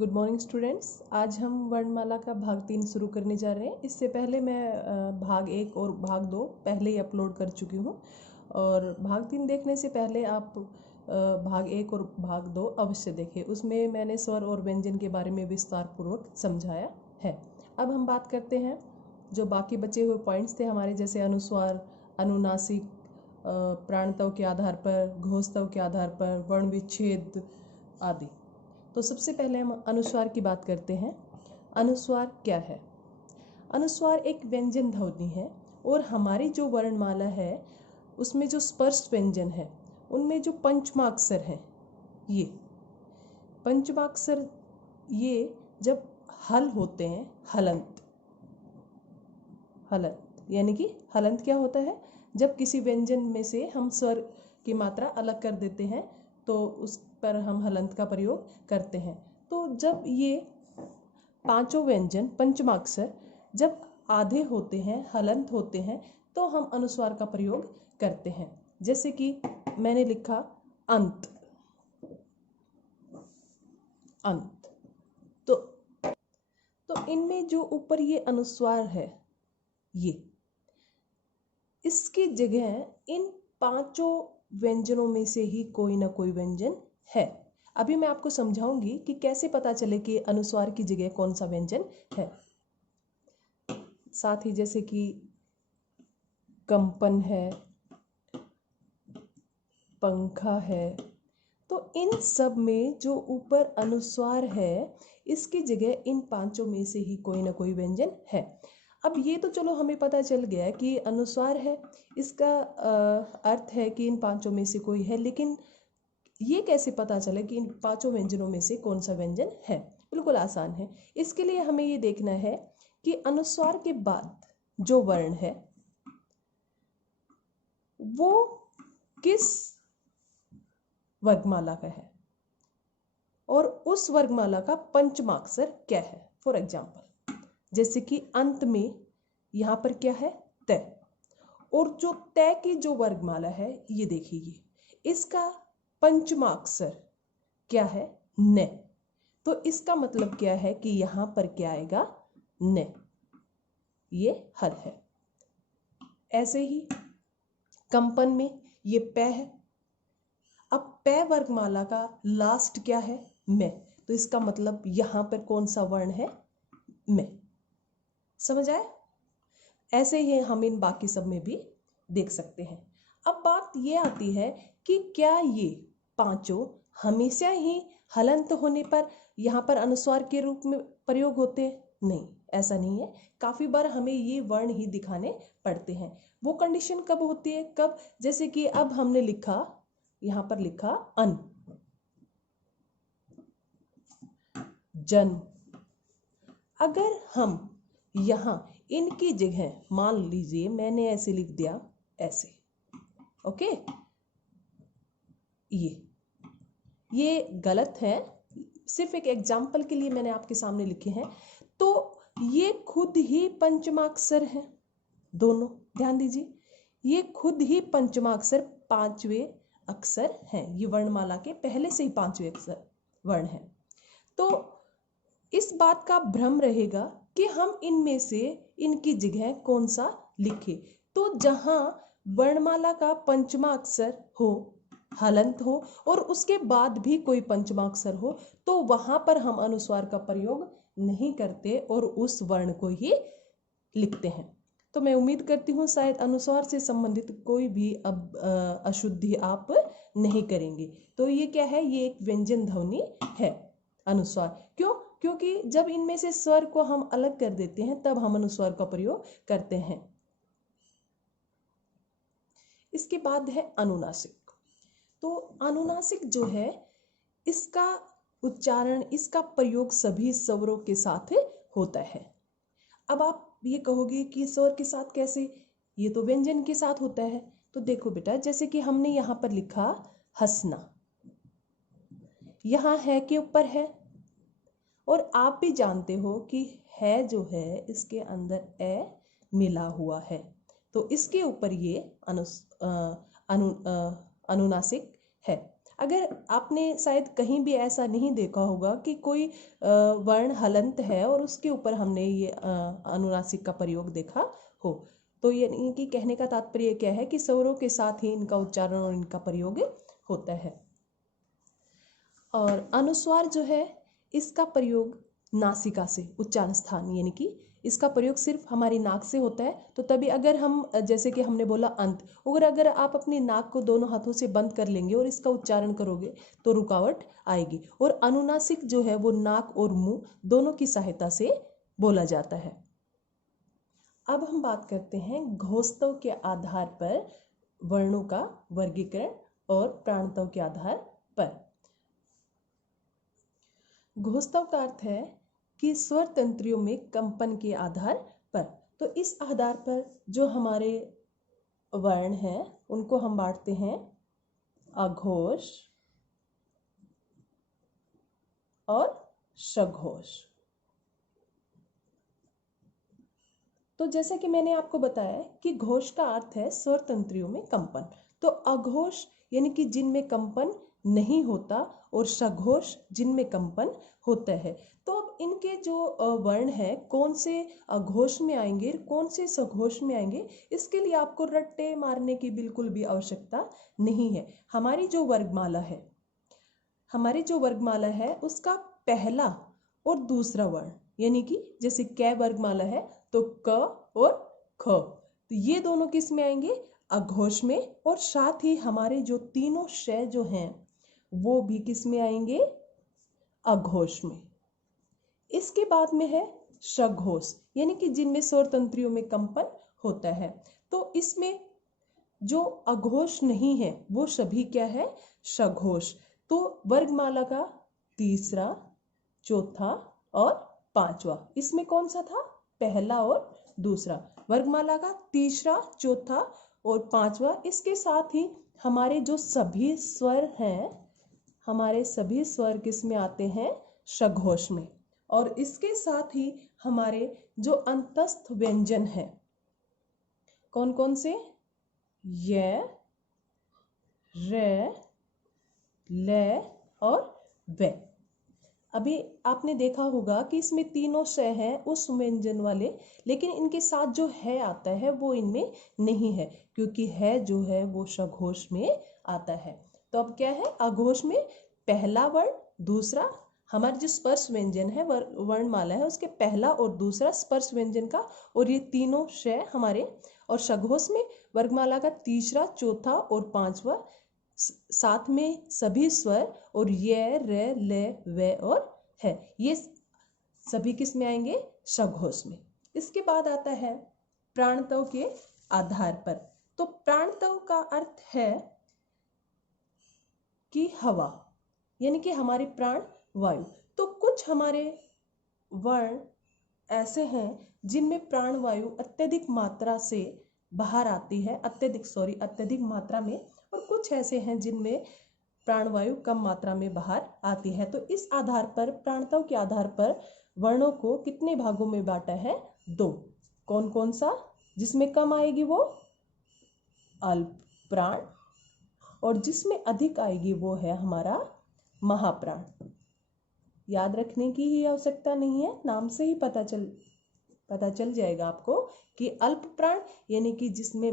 Good morning students. आज हम वर्णमाला का भाग 3 शुरू करने जा रहे हैं। इससे पहले मैं भाग 1 और भाग 2 पहले ही अपलोड कर चुकी हूँ और भाग 3 देखने से पहले आप भाग 1 और भाग 2 अवश्य देखें। उसमें मैंने स्वर और व्यंजन के बारे में विस्तार पूर्वक समझाया है। अब हम बात करते हैं जो बाकी बचे हुए पॉइंट्स थे हमारे, जैसे अनुस्वार, अनुनासिक, प्राणतव के आधार पर, घोषतव के आधार पर, वर्ण विच्छेद आदि। तो सबसे पहले हम अनुस्वार की बात करते हैं। अनुस्वार क्या है? अनुस्वार एक व्यंजन ध्वनि है और हमारी जो वर्णमाला है उसमें जो स्पर्श व्यंजन है उनमें जो पंचमाक्षर हैं, ये पंचमाक्षर ये जब हल होते हैं, हलंत यानी कि हलंत क्या होता है? जब किसी व्यंजन में से हम स्वर की मात्रा अलग कर देते हैं तो उस पर हम हलंत का प्रयोग करते हैं। तो जब ये पांचों व्यंजन पंचमाक्षर जब आधे होते हैं, हलंत होते हैं, तो हम अनुस्वार का प्रयोग करते हैं। जैसे कि मैंने लिखा अंत, अंत। तो इनमें जो ऊपर ये अनुस्वार है, ये इसकी जगह इन पांचों व्यंजनों में से ही कोई ना कोई व्यंजन है। अभी मैं आपको समझाऊंगी कि कैसे पता चले कि अनुस्वार की जगह कौन सा व्यंजन है। साथ ही जैसे कि कंपन है, पंखा है, तो इन सब में जो ऊपर अनुस्वार है इसकी जगह इन पांचों में से ही कोई ना कोई व्यंजन है। अब ये तो चलो हमें पता चल गया कि अनुस्वार है, इसका अर्थ है कि इन पांचों में से कोई है, लेकिन ये कैसे पता चले कि इन पांचों व्यंजनों में से कौन सा व्यंजन है? बिल्कुल आसान है। इसके लिए हमें ये देखना है कि अनुस्वार के बाद जो वर्ण है वो किस वर्गमाला का है और उस वर्गमाला का पंचमाक्षर क्या है। फॉर एग्जाम्पल, जैसे कि अंत में यहाँ पर क्या है? तय। और जो तय की जो वर्गमाला है, ये देखिए, इसका पंचमाक्षर क्या है? न। तो इसका मतलब क्या है कि यहां पर क्या आएगा? न। ये हल है। ऐसे ही कंपन में ये पै है। अब पै वर्गमाला का लास्ट क्या है? मैं। तो इसका मतलब यहां पर कौन सा वर्ण है? मैं। समझ आए? ऐसे ही हम इन बाकी सब में भी देख सकते हैं। अब बात ये आती है कि क्या ये पांचों हमेशा ही हलंत होने पर यहाँ पर अनुस्वार के रूप में प्रयोग होते हैं? नहीं, ऐसा नहीं है। काफी बार हमें ये वर्ण ही दिखाने पड़ते हैं। वो कंडीशन कब होती है? कब? जैसे कि अब हमने लिखा, यहाँ पर लिखा अन, जन। अगर हम यहाँ इनकी जगह मान लीजिए मैंने ऐसे लिख दिया, ऐसे, ओके, ये गलत है, सिर्फ एक एग्जाम्पल के लिए मैंने आपके सामने लिखे हैं। तो ये खुद ही पंचमाक्षर है, दोनों। ध्यान दीजिए, ये खुद ही पंचमाक्षर पांचवें अक्षर हैं। ये वर्णमाला के पहले से ही पांचवें अक्षर वर्ण है। तो इस बात का भ्रम रहेगा कि हम इनमें से इनकी जगह कौन सा लिखे। तो जहां वर्णमाला का पंचमाक्षर हो, हलंत हो और उसके बाद भी कोई पंचमाक्षर हो, तो वहां पर हम अनुस्वार का प्रयोग नहीं करते और उस वर्ण को ही लिखते हैं। तो मैं उम्मीद करती हूँ शायद अनुस्वार से संबंधित कोई भी अब अशुद्धि आप नहीं करेंगे। तो ये क्या है? ये एक व्यंजन ध्वनि है, अनुस्वार। क्यों? क्योंकि जब इनमें से स्वर को हम अलग कर देते हैं तब हम अनुस्वार का प्रयोग करते हैं। इसके बाद है अनुनासिक। तो अनुनासिक जो है, इसका उच्चारण, इसका प्रयोग सभी स्वरों के साथ होता है। अब आप ये कहोगे कि स्वर के साथ कैसे? ये तो व्यंजन के साथ होता है। तो देखो बेटा, जैसे कि हमने यहां पर लिखा हंसना, यहां है के ऊपर है, और आप भी जानते हो कि है जो है इसके अंदर ए मिला हुआ है, तो इसके ऊपर ये अनुनासिक है। अगर आपने शायद कहीं भी ऐसा नहीं देखा होगा कि कोई वर्ण हलंत है और उसके ऊपर हमने ये अनुनासिक का प्रयोग देखा हो। तो ये इनकी कहने का तात्पर्य क्या है कि स्वरों के साथ ही इनका उच्चारण और इनका प्रयोग होता है। और अनुस्वार जो है इसका प्रयोग नासिका से, उच्चारण स्थान यानी कि इसका प्रयोग सिर्फ हमारी नाक से होता है। तो तभी अगर हम, जैसे कि हमने बोला अंत, अगर आप अपनी नाक को दोनों हाथों से बंद कर लेंगे और इसका उच्चारण करोगे तो रुकावट आएगी। और अनुनासिक जो है वो नाक और मुंह दोनों की सहायता से बोला जाता है। अब हम बात करते हैं घोषतव के आधार पर वर्णों का वर्गीकरण और प्राणतव के आधार पर। घोषतव का अर्थ है कि स्वर तंत्रियों में कंपन के आधार पर। तो इस आधार पर जो हमारे वर्ण हैं उनको हम बांटते हैं अघोष और सघोष। तो जैसे कि मैंने आपको बताया कि घोष का अर्थ है स्वर तंत्रियों में कंपन। तो अघोष यानी कि जिनमें कंपन नहीं होता और सघोष जिनमें कंपन होता है। तो अब इनके जो वर्ण है कौन से अघोष में आएंगे, कौन से सघोष में आएंगे, इसके लिए आपको रट्टे मारने की बिल्कुल भी आवश्यकता नहीं है। हमारी जो वर्गमाला है उसका पहला और दूसरा वर्ण यानी कि जैसे क वर्गमाला है तो क और ख, तो ये दोनों किस में आएंगे, अघोष में। और साथ ही हमारे जो तीनों श जो हैं वो भी किस में आएंगे, अघोष में। इसके बाद में है सघोष यानी कि जिनमें स्वर तंत्रियों में कंपन होता है। तो इसमें जो अघोष नहीं है वो सभी क्या है, सघोष। तो वर्गमाला का तीसरा, चौथा और पांचवा, इसमें कौन सा था, पहला और दूसरा। वर्गमाला का तीसरा, चौथा और पांचवा, इसके साथ ही हमारे जो सभी स्वर हैं, हमारे सभी स्वर किस में आते हैं, सघोष में। और इसके साथ ही हमारे जो अंतस्थ व्यंजन है कौन कौन से, य, रे, ले और वे। अभी आपने देखा होगा कि इसमें तीनों श हैं उस व्यंजन वाले, लेकिन इनके साथ जो है आता है वो इनमें नहीं है, क्योंकि है जो है वो सघोष में आता है। तो अब क्या है, अघोष में पहला वर्ण, दूसरा, हमारे जो स्पर्श व्यंजन है वर्णमाला है उसके पहला और दूसरा स्पर्श व्यंजन का, और ये तीनों श हमारे। और सघोष में वर्गमाला का तीसरा, चौथा और पांचवा, साथ में सभी स्वर, और ये, रे, ले, वे और है, ये सभी किस में आएंगे, सघोष में। इसके बाद आता है प्राणतव के आधार पर। तो प्राणतव का अर्थ है कि हवा यानी कि हमारे प्राण वायु। तो कुछ हमारे वर्ण ऐसे हैं जिनमें प्राण वायु अत्यधिक मात्रा से बाहर आती है, अत्यधिक मात्रा में, और कुछ ऐसे हैं जिनमें प्राणवायु कम मात्रा में बाहर आती है। तो इस आधार पर, प्राणतव के आधार पर वर्णों को कितने भागों में बांटा है, 2। कौन कौन सा, जिसमें कम आएगी वो अल्प प्राण, और जिसमें अधिक आएगी वो है हमारा महाप्राण। याद रखने की ही आवश्यकता नहीं है, नाम से ही पता चल जाएगा आपको कि अल्प प्राण यानी कि जिसमें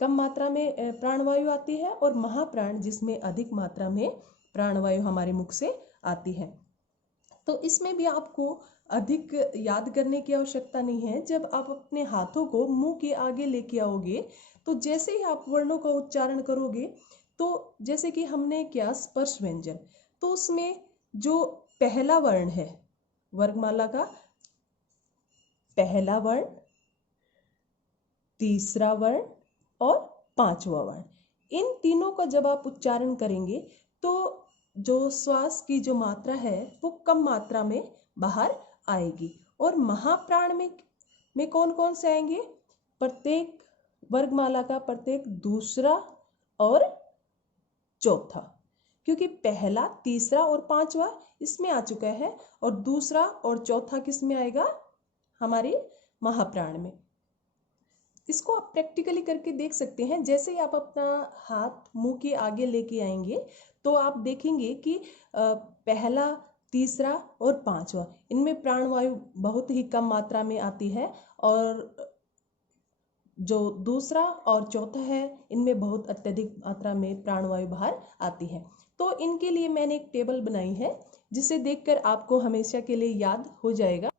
कम मात्रा में प्राणवायु आती है, और महाप्राण जिसमें अधिक मात्रा में प्राणवायु हमारे मुख से आती है। तो इसमें भी आपको अधिक याद करने की आवश्यकता नहीं है। जब आप अपने हाथों को मुंह के आगे लेके आओगे तो जैसे ही आप वर्णों का उच्चारण करोगे, तो जैसे कि हमने किया स्पर्श व्यंजन, तो उसमें जो पहला वर्ण है वर्गमाला का, पहला वर्ण, तीसरा वर्ण और पांचवा वर्ण, इन तीनों का जब आप उच्चारण करेंगे तो जो श्वास की जो मात्रा है वो कम मात्रा में बाहर आएगी। और महाप्राण में कौन कौन से आएंगे, प्रत्येक वर्गमाला का प्रत्येक दूसरा और चौथा, क्योंकि पहला, तीसरा और पांचवा इसमें आ चुका है, और दूसरा और चौथा किस में आएगा, हमारे महाप्राण में। इसको आप प्रैक्टिकली करके देख सकते हैं। जैसे ही आप अपना हाथ मुंह के आगे लेके आएंगे तो आप देखेंगे कि पहला, तीसरा और पांचवा, इनमें प्राणवायु बहुत ही कम मात्रा में आती है, और जो दूसरा और चौथा है इनमें बहुत अत्यधिक मात्रा में प्राणवायु बाहर आती है। तो इनके लिए मैंने एक टेबल बनाई है जिसे देखकर आपको हमेशा के लिए याद हो जाएगा।